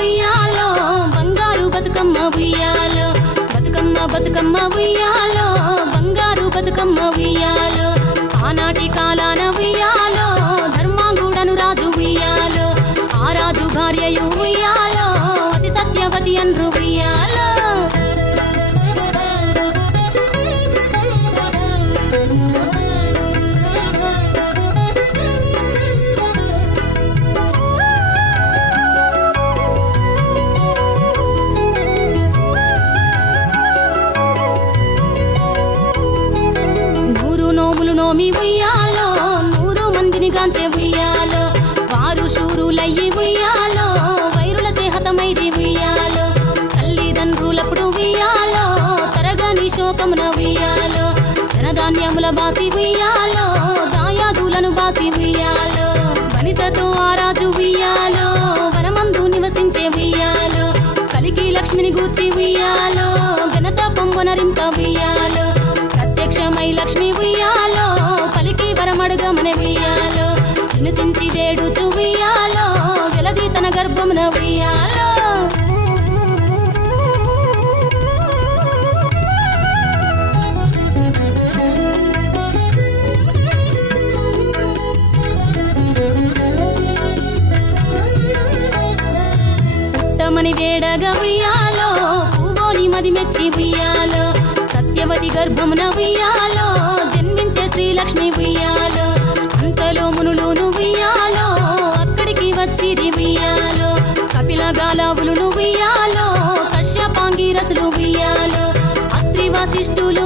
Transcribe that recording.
ఉయ్యాలో బంగారు బతుకమ్మ ఉయ్యాలో బతుకమ్మ బతుకమ్మ ఉయ్యాలో బంగారు బతుకమ్మ ఉయ్యాలో ఆనాటి కాలాన ఉయ్యాలో ధర్మాంగుడను రాజు ఉయ్యాలో ఆ రాజు భార్యయు ఉయ్యాలో అతి సత్యవతి అన్రు ఉయ్యాలో నోమి ఉయ్యాలో 100 మందిని గాంచే ఉయ్యాలో వారు శూరులయ్యి ఉయ్యాలో వైరుల చేహతమైరి ఉయ్యాలో తల్లిదండ్రులప్పుడు ఉయ్యాలో తరగని శోకమున ఉయ్యాలో ధనధాన్యముల బాసి ఉయ్యాలో దాయాదులను బాసి ఉయ్యాలో వనితతో ఆ రాజు ఉయ్యాలో వనమందు నివసించే ఉయ్యాలో కలికి లక్ష్మిని గూర్చి ఉయ్యాలో ఘనత పొంగునరింప ఉయ్యాలో ప్రత్యక్షమై లక్ష్మి ఉయ్యాలో పలికి వరమడుగమన ఉయ్యాలో వినుతించి వేడుచు ఉయ్యాలో వెలది తన గర్భమున ఉయ్యాలో పుట్టమని వేడగా ఉయ్యాలో పూవోని మది మెచ్చి ఉయ్యాలో సత్యవతి గర్భమున ఉయ్యాలో జన్మించే శ్రీలక్ష్మి ఉయ్యాలో అంతలో మునులును ఉయ్యాలో అక్కడికి వచ్చిరి ఉయ్యాలో కపిల గాలావులును ఉయ్యాలో కశ్యపాంగి రసులు ఉయ్యాలో అత్రి వశిష్ఠులు